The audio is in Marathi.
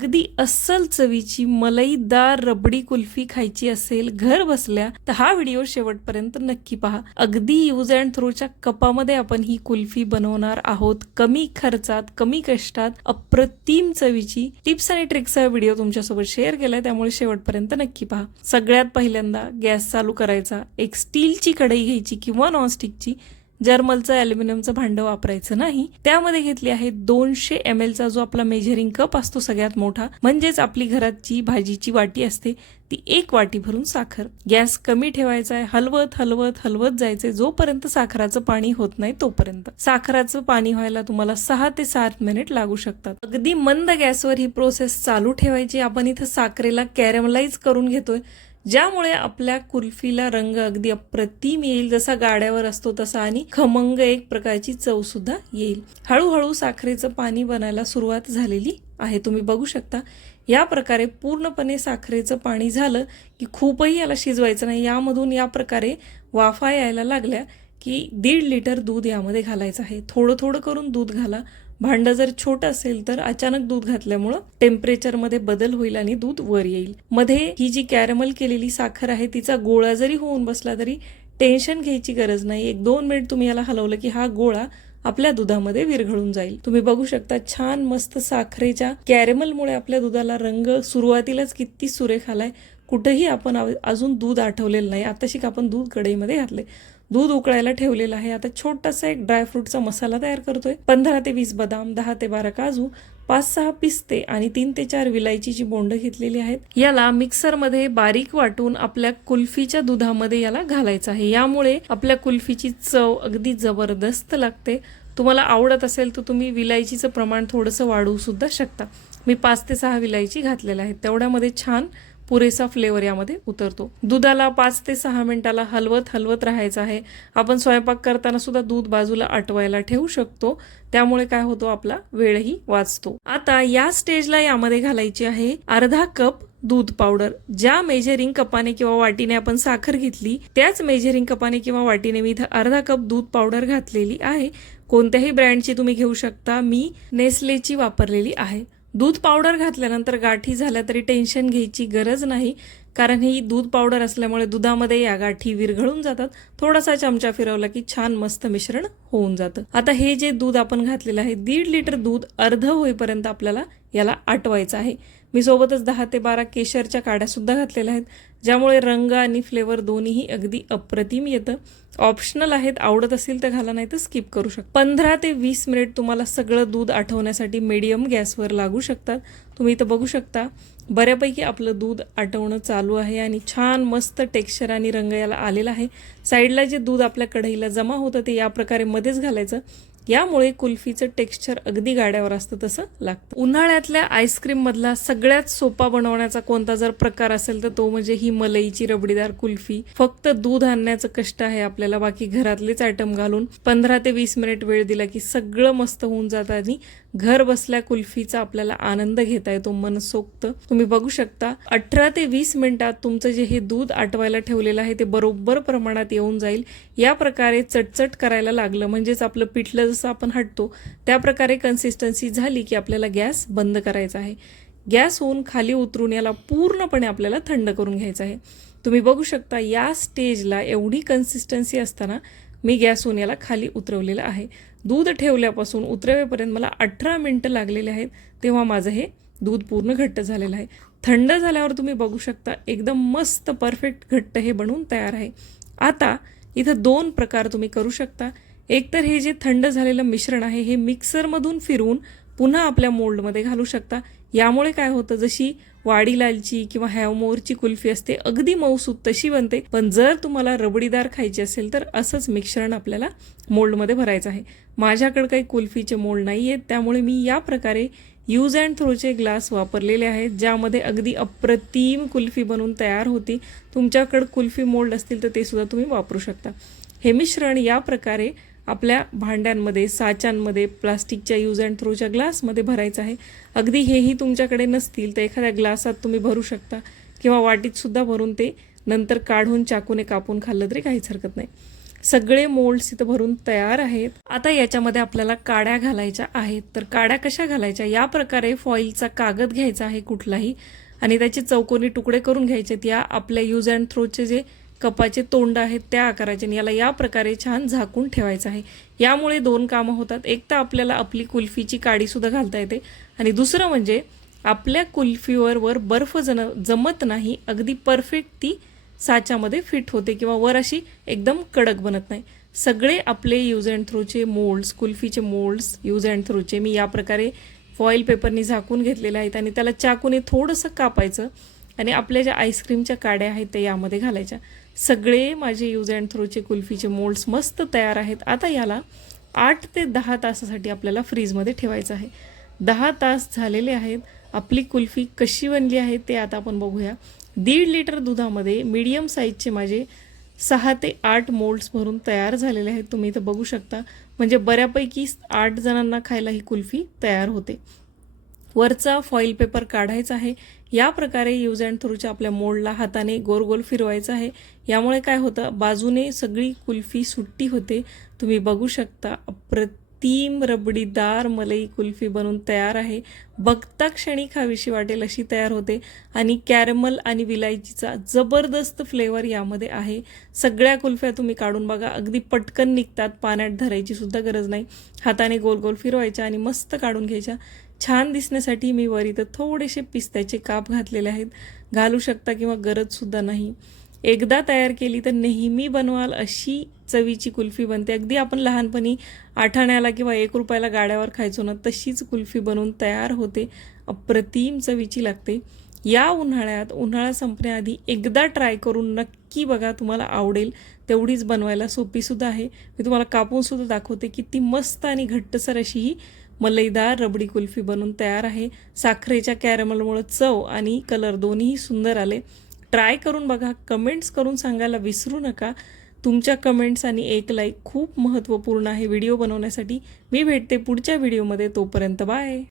अगदी अस्सल चवीची मलईदार रबडी कुल्फी खायची असेल घर बसल्या तर हा व्हिडिओ शेवटपर्यंत नक्की पहा. अगदी यूज अँड थ्रूच्या कपामध्ये आपण ही कुल्फी बनवणार आहोत. कमी खर्चात कमी कष्टात अप्रतिम चवीची टिप्स आणि ट्रिक्सचा व्हिडिओ तुमच्यासोबत शेअर केलाय त्यामुळे शेवटपर्यंत नक्की पहा. सगळ्यात पहिल्यांदा गॅस चालू करायचा. एक स्टीलची कढई घ्यायची किंवा नॉनस्टिकची जर्मलचं अल्युमिनियमचं भांडं वापरायचं नाही. त्यामध्ये घेतली आहे दोनशे एम चा जो आपला मेजरिंग कप असतो सगळ्यात मोठा म्हणजेच आपली घरातची भाजीची वाटी असते ती एक वाटी भरून साखर. गॅस कमी ठेवायचा आहे हलवत हलवत हलवत जायचे जोपर्यंत साखराचं पाणी होत नाही तोपर्यंत. साखराचं पाणी व्हायला तुम्हाला सहा ते सात मिनिट लागू शकतात. अगदी मंद गॅसवर ही प्रोसेस चालू ठेवायची. आपण इथं साखरेला कॅरमलाइज करून घेतोय. ज्यामुळे आपल्या कुल्फीला रंग अगदी अप्रतिम येईल जसा गाड्यावर असतो तसा आणि खमंग एक प्रकारची चव सुद्धा येईल. हळूहळू साखरेचं पाणी बनायला सुरुवात झालेली आहे. तुम्ही बघू शकता या प्रकारे पूर्णपणे साखरेचं पाणी झालं की खूपही याला शिजवायचं नाही. यामधून या प्रकारे वाफा यायला लागल्या की दीड लिटर दूध यामध्ये घालायचं आहे. थोडं थोडं करून दूध घाला. भांडं जर छोटं असेल तर अचानक दूध घातल्यामुळं टेम्परेचरमध्ये बदल होईल आणि दूध वर येईल. मध्ये ही जी कॅरमल केलेली साखर आहे तिचा गोळा जरी होऊन बसला तरी टेन्शन घ्यायची गरज नाही. एक दोन मिनिट तुम्ही याला हलवलं की हा गोळा आपल्या दुधामध्ये विरघळून जाईल. तुम्ही बघू शकता छान मस्त साखरेच्या कॅरेमलमुळे आपल्या दुधाला रंग सुरुवातीलाच किती सुरेख आलाय. कुठेही आपण अजून दूध आठवलेलं नाही. आताशी आपण दूध कढईमध्ये घातले दूध उकळायला ठेवलेलं आहे. आता छोटासा एक ड्रायफ्रूटचा मसाला तयार करतोय. पंधरा ते वीस बदाम दहा ते बारा काजू पाच सहा पिस्ते आणि तीन ते चार विलायचीची बोंड घेतलेली आहेत याला मिक्सरमध्ये बारीक वाटून आपल्या कुल्फीच्या दुधामध्ये याला घालायचं आहे. यामुळे आपल्या कुल्फीची चव अगदी जबरदस्त लागते. तुम्हाला आवडत असेल तर तुम्ही विलायचीचं प्रमाण थोडंसं वाढवू सुद्धा शकता. मी पाच ते सहा विलायची घातलेल्या आहेत. तेवढ्यामध्ये छान पुरेसा फ्लेवर यामध्ये उतरतो. दुधाला पाच ते सहा मिनिटाला हलवत हलवत राहायचं आहे. आपण स्वयंपाक करताना सुद्धा दूध बाजूला आटवायला ठेवू शकतो. त्यामुळे काय होतो? आपला वेळही वाचतो. आता या स्टेजला यामध्ये घालायची आहे अर्धा कप दूध पावडर ज्या मेजरिंग कपाने किंवा वाटीने आपण साखर घेतली त्याच मेजरिंग कपाने किंवा वाटीने मी इथं अर्धा कप दूध पावडर घातलेली आहे. कोणत्याही ब्रँडची तुम्ही घेऊ शकता. मी नेस्लेची वापरलेली आहे. दूध पावडर घातल्यानंतर गाठी झाल्या तरी टेन्शन घ्यायची गरज नाही. कारण ही दूध पावडर असल्यामुळे दुधामध्ये या गाठी विरघळून जातात. थोडासा चमचा फिरवला की छान मस्त मिश्रण होऊन जातं. आता हे जे दूध आपण घातलेलं आहे दीड लिटर दूध अर्ध होईपर्यंत आपल्याला याला आटवायचं आहे. मी सोबतच दहा ते बारा केशरच्या काड्या सुद्धा घातलेल्या आहेत ज्यामुळे रंग आणि फ्लेवर दोन्हीही अगदी अप्रतिम येतं. ऑप्शनल आहेत आवडत असेल तर घाला नाही तर स्किप करू शकता. पंधरा ते वीस मिनिट तुम्हाला सगळं दूध आठवण्यासाठी मीडियम गॅसवर लागू शकतात. तुम्ही इथं बघू शकता बऱ्यापैकी आपलं दूध आटवणं चालू आहे आणि छान मस्त टेक्स्चर आणि रंग याला आलेला आहे. साईडला जे दूध आपल्या कढईला जमा होतं ते या प्रकारे मध्येच घालायचं. यामुळे कुल्फीचं टेक्स्चर अगदी गाड्यावर असतं तसं लागतं. उन्हाळ्यातल्या आईस्क्रीम मधला सगळ्यात सोपा बनवण्याचा कोणता जर प्रकार असेल तर तो म्हणजे ही मलईची रबडीदार कुल्फी. फक्त दूध आणण्याचं कष्ट आहे आपल्याला बाकी घरातलेच आयटम घालून पंधरा ते वीस मिनिट वेळ दिला की सगळं मस्त होऊन जातं आणि घर बसल्या कुल्फीचा आपल्याला आनंद घेता येतो मनसोक्त तुम्ही बघू शकता अठरा ते वीस मिनिटात तुमचं जे हे दूध आटवायला ठेवलेलं आहे ते बरोबर प्रमाणात येऊन जाईल. या प्रकारे चटचट करायला लागलं म्हणजेच आपलं पिठलं जसं आपण हटतो त्या प्रकारे कन्सिस्टन्सी झाली की आपल्याला गॅस बंद करायचा आहे. गॅस होऊन खाली उतरून याला पूर्णपणे आपल्याला थंड करून घ्यायचं आहे. तुम्ही बघू शकता या स्टेजला एवढी कन्सिस्टन्सी असताना मी गॅस याला खाली उतरवलेलं आहे. दूध ठेवल्यापासून उतरवेपर्यंत मला अठरा मिनटं लागलेले आहेत तेव्हा माझं हे दूध पूर्ण घट्ट झालेलं आहे. थंड झाल्यावर तुम्ही बघू शकता एकदम मस्त परफेक्ट घट्ट हे बनवून तयार आहे. आता इथं दोन प्रकार तुम्ही करू शकता. एकतर हे जे थंड झालेलं मिश्रण आहे हे मिक्सरमधून फिरवून पुन्हा आपल्या मोल्डमध्ये घालू शकता. यामुळे काय होतं जशी वाडी लालची किंवा हॅवमोरची कुल्फी असते अगदी मऊसूत तशी बनते. पण जर तुम्हाला रबडीदार खायची असेल तर असंच मिश्रण आपल्याला मोल्डमध्ये भरायचं आहे. माझ्याकडे काही कुल्फीचे मोल्ड नाही आहेत त्यामुळे मी या प्रकारे यूज अँड थ्रोचे ग्लास वापरलेले आहेत ज्यामध्ये अगदी अप्रतिम कुल्फी बनवून तयार होती. तुमच्याकडं कुल्फी मोल्ड असतील तर ते सुद्धा तुम्ही वापरू शकता. हे मिश्रण या प्रकारे आपल्या भांड्यांमध्ये साच्यांमध्ये प्लास्टिकच्या यूज अँड थ्रोच्या ग्लासमध्ये भरायचं आहे. अगदी हेही तुमच्याकडे नसतील तर एखाद्या ग्लासात तुम्ही भरू शकता किंवा वाटीतसुद्धा भरून ते नंतर काढून चाकूने कापून खाल्लं तरी काहीच हरकत नाही. सगळे मोल्ड्स इथं भरून तयार आहेत. आता याच्यामध्ये आपल्याला काड्या घालायच्या आहेत. तर काड्या कशा घालायच्या? या प्रकारे फॉईलचा कागद घ्यायचा आहे कुठलाही आणि त्याचे चौकोनी तुकडे करून घ्यायचे या आपल्या यूज अँड थ्रोचे जे कपाचे तोंड आहेत त्या आकाराचे आणि याला या प्रकारे छान झाकून ठेवायचं आहे. यामुळे दोन कामं होतात. एक तर आपल्याला आपली कुल्फीची काडीसुद्धा घालता येते. आणि दुसरं म्हणजे आपल्या कुल्फीवर वर बर्फ जन जमत नाही अगदी परफेक्ट ती साच्यामध्ये फिट होते किंवा वर अशी एकदम कडक बनत नाही. सगळे आपले यूज अँड थ्रोचे मोल्ड्स कुल्फीचे मोल्ड्स यूज अँड थ्रोचे मी या प्रकारे फॉईल पेपरनी झाकून घेतलेले आहेत आणि त्याला चाकूने थोडंसं कापायचं आणि आपल्या ज्या आईस्क्रीमच्या काड्या आहेत त्या यामध्ये घालायच्या. सगळे माझे यूज अँड थ्रोचे कुल्फीचे मोल्ड्स मस्त तयार आहेत. आता याला आठ ते दहा तासासाठी आपल्याला फ्रीजमध्ये ठेवायचं आहे. दहा तास झालेले आहेत. आपली कुल्फी कशी बनली आहे ते आता आपण बघूया. दीड लिटर दुधामध्ये मीडियम साईजचे माझे सहा ते आठ मोल्ड्स भरून तयार झालेले आहेत. तुम्ही इथं बघू शकता. म्हणजे बऱ्यापैकी आठ जणांना खायला ही कुल्फी तयार होते. वरचा फॉईल पेपर काढायचा आहे. या प्रकारे यूज अँड थ्रूच्या आपल्या मोडला हाताने गोल गोल फिरवायचं आहे. यामुळे काय होतं? बाजूने सगळी कुल्फी सुट्टी होते. तुम्ही बघू शकता अप्रतिम रबडीदार मलई कुल्फी बनून तयार आहे. बघता क्षणी खावीशी वाटेल अशी तयार होते. आणि कॅरमल आणि विलायचीचा जबरदस्त फ्लेवर यामध्ये आहे. सगळ्या कुल्फ्या तुम्ही काढून बघा. अगदी पटकन निघतात. पाण्यात धरायची सुद्धा गरज नाही. हाताने गोल गोल फिरवायच्या आणि मस्त काढून घ्यायच्या. छान दिसण्यासाठी मी वर इथं थोडेसे पिस्त्याचे काप घातलेले आहेत. घालू शकता किंवा गरजसुद्धा नाही. एकदा तयार केली तर नेहमी बनवाल अशी चवीची कुल्फी बनते. अगदी आपण लहानपणी आठाण्याला किंवा एक रुपयाला गाड्यावर खायचो ना तशीच कुल्फी बनवून तयार होते. अप्रतिम चवीची लागते. या उन्हाळ्यात उन्हाळा संपण्याआधी एकदा ट्राय करून नक्की बघा तुम्हाला आवडेल. तेवढीच बनवायला सोपीसुद्धा आहे. मी तुम्हाला कापूनसुद्धा दाखवते किती मस्त आणि घट्टसर अशी ही मलईदार रबडी कुल्फी बनून तयार आहे. साखरेच्या कॅरमलमुळं चव आणि कलर दोन्हीही सुंदर आले. ट्राय करून बघा. कमेंट्स करून सांगायला विसरू नका. तुमच्या कमेंट्स आणि एक लाईक खूप महत्त्वपूर्ण आहे. व्हिडिओ बनवण्यासाठी मी भेटते पुढच्या व्हिडिओमध्ये तोपर्यंत बाय